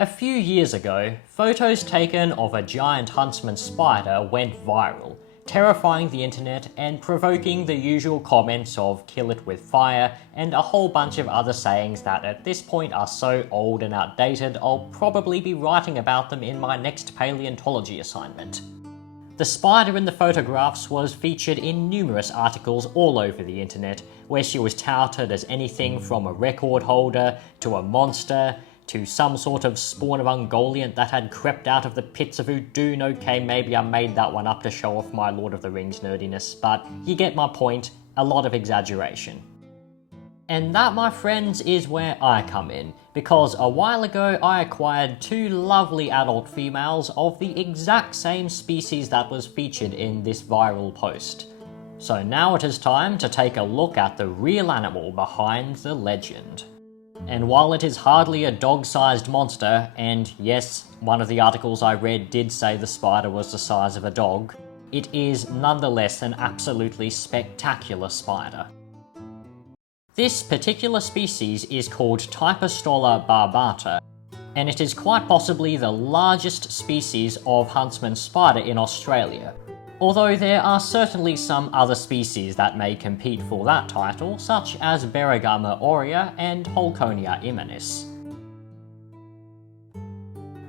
A few years ago, photos taken of a giant huntsman spider went viral, terrifying the internet and provoking the usual comments of "kill it with fire" and a whole bunch of other sayings that at this point are so old and outdated I'll probably be writing about them in my next paleontology assignment. The spider in the photographs was featured in numerous articles all over the internet, where she was touted as anything from a record holder to a monster to some sort of spawn of Ungoliant that had crept out of the pits of Udun. Okay, maybe I made that one up to show off my Lord of the Rings nerdiness, but you get my point, a lot of exaggeration. And that, my friends, is where I come in, because a while ago I acquired two lovely adult females of the exact same species that was featured in this viral post. So now it is time to take a look at the real animal behind the legend. And while it is hardly a dog-sized monster, and yes, one of the articles I read did say the spider was the size of a dog, it is nonetheless an absolutely spectacular spider. This particular species is called Typostola barbata, and it is quite possibly the largest species of huntsman spider in Australia. Although there are certainly some other species that may compete for that title, such as Berigama aurea and Holconia imminis.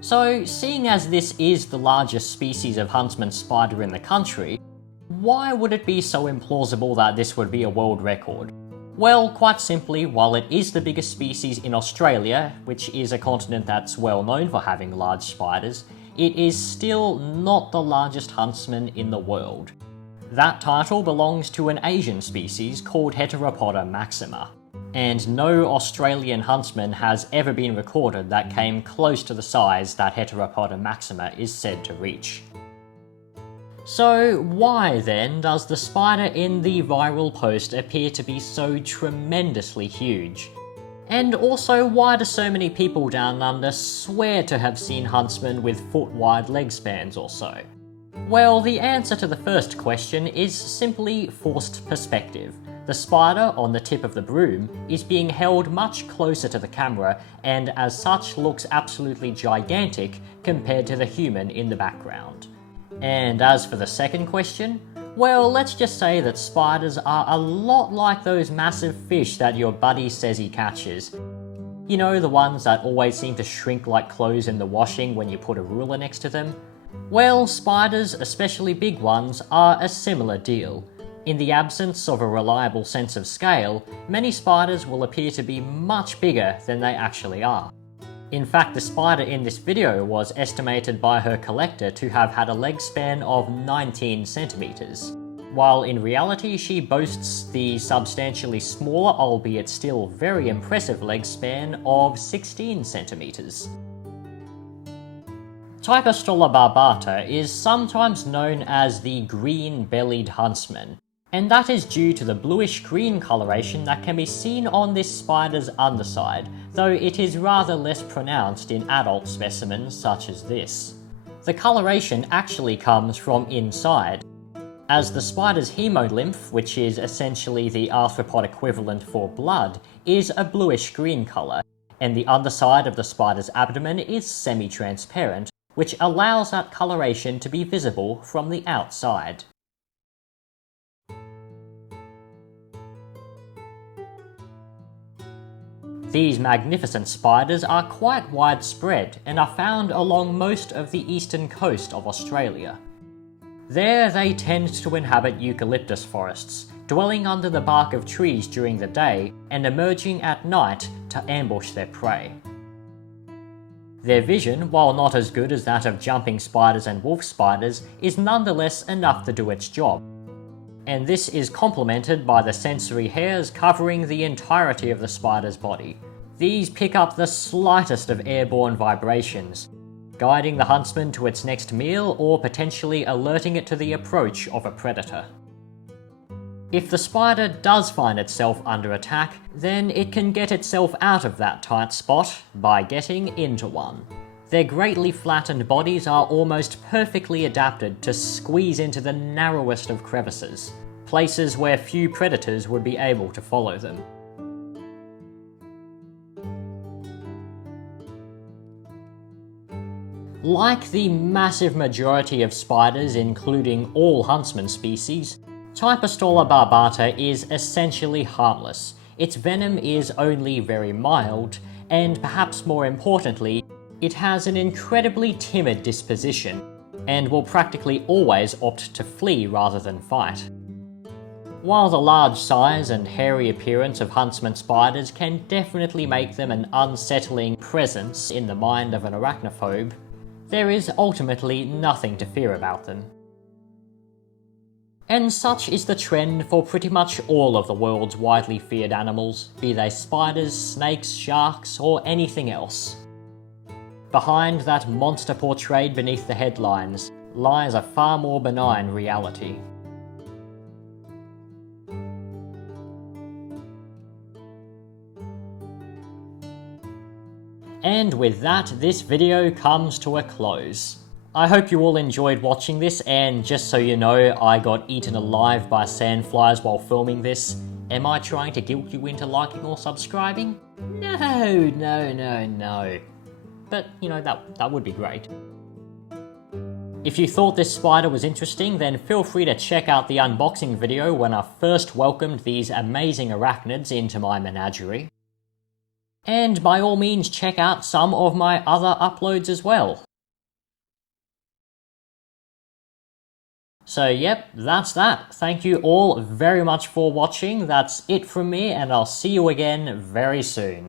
So, seeing as this is the largest species of huntsman spider in the country, why would it be so implausible that this would be a world record? Well, quite simply, while it is the biggest species in Australia, which is a continent that's well known for having large spiders, it is still not the largest huntsman in the world. That title belongs to an Asian species called Heteropoda maxima, and no Australian huntsman has ever been recorded that came close to the size that Heteropoda maxima is said to reach. So why then does the spider in the viral post appear to be so tremendously huge? And also, why do so many people down under swear to have seen huntsmen with foot-wide leg spans or so? Well, the answer to the first question is simply forced perspective. The spider on the tip of the broom is being held much closer to the camera and as such looks absolutely gigantic compared to the human in the background. And as for the second question, well, let's just say that spiders are a lot like those massive fish that your buddy says he catches. You know, the ones that always seem to shrink like clothes in the washing when you put a ruler next to them? Well, spiders, especially big ones, are a similar deal. In the absence of a reliable sense of scale, many spiders will appear to be much bigger than they actually are. In fact, the spider in this video was estimated by her collector to have had a leg span of 19 centimeters, while in reality she boasts the substantially smaller, albeit still very impressive leg span of 16 centimeters. Typostola barbata is sometimes known as the green-bellied huntsman, and that is due to the bluish-green coloration that can be seen on this spider's underside, though it is rather less pronounced in adult specimens such as this. The coloration actually comes from inside, as the spider's hemolymph, which is essentially the arthropod equivalent for blood, is a bluish-green colour, and the underside of the spider's abdomen is semi-transparent, which allows that coloration to be visible from the outside. These magnificent spiders are quite widespread and are found along most of the eastern coast of Australia. There they tend to inhabit eucalyptus forests, dwelling under the bark of trees during the day and emerging at night to ambush their prey. Their vision, while not as good as that of jumping spiders and wolf spiders, is nonetheless enough to do its job. And this is complemented by the sensory hairs covering the entirety of the spider's body. These pick up the slightest of airborne vibrations, guiding the huntsman to its next meal or potentially alerting it to the approach of a predator. If the spider does find itself under attack, then it can get itself out of that tight spot by getting into one. Their greatly flattened bodies are almost perfectly adapted to squeeze into the narrowest of crevices, places where few predators would be able to follow them. Like the massive majority of spiders, including all Huntsman species, Typostola barbata is essentially harmless. Its venom is only very mild, and perhaps more importantly, it has an incredibly timid disposition, and will practically always opt to flee rather than fight. While the large size and hairy appearance of huntsman spiders can definitely make them an unsettling presence in the mind of an arachnophobe, there is ultimately nothing to fear about them. And such is the trend for pretty much all of the world's widely feared animals, be they spiders, snakes, sharks, or anything else. Behind that monster portrayed beneath the headlines lies a far more benign reality. And with that, this video comes to a close. I hope you all enjoyed watching this, and just so you know, I got eaten alive by sandflies while filming this. Am I trying to guilt you into liking or subscribing? No. But, you know, that would be great. If you thought this spider was interesting, then feel free to check out the unboxing video when I first welcomed these amazing arachnids into my menagerie. And by all means check out some of my other uploads as well. So yep, that's that. Thank you all very much for watching. That's it from me, and I'll see you again very soon.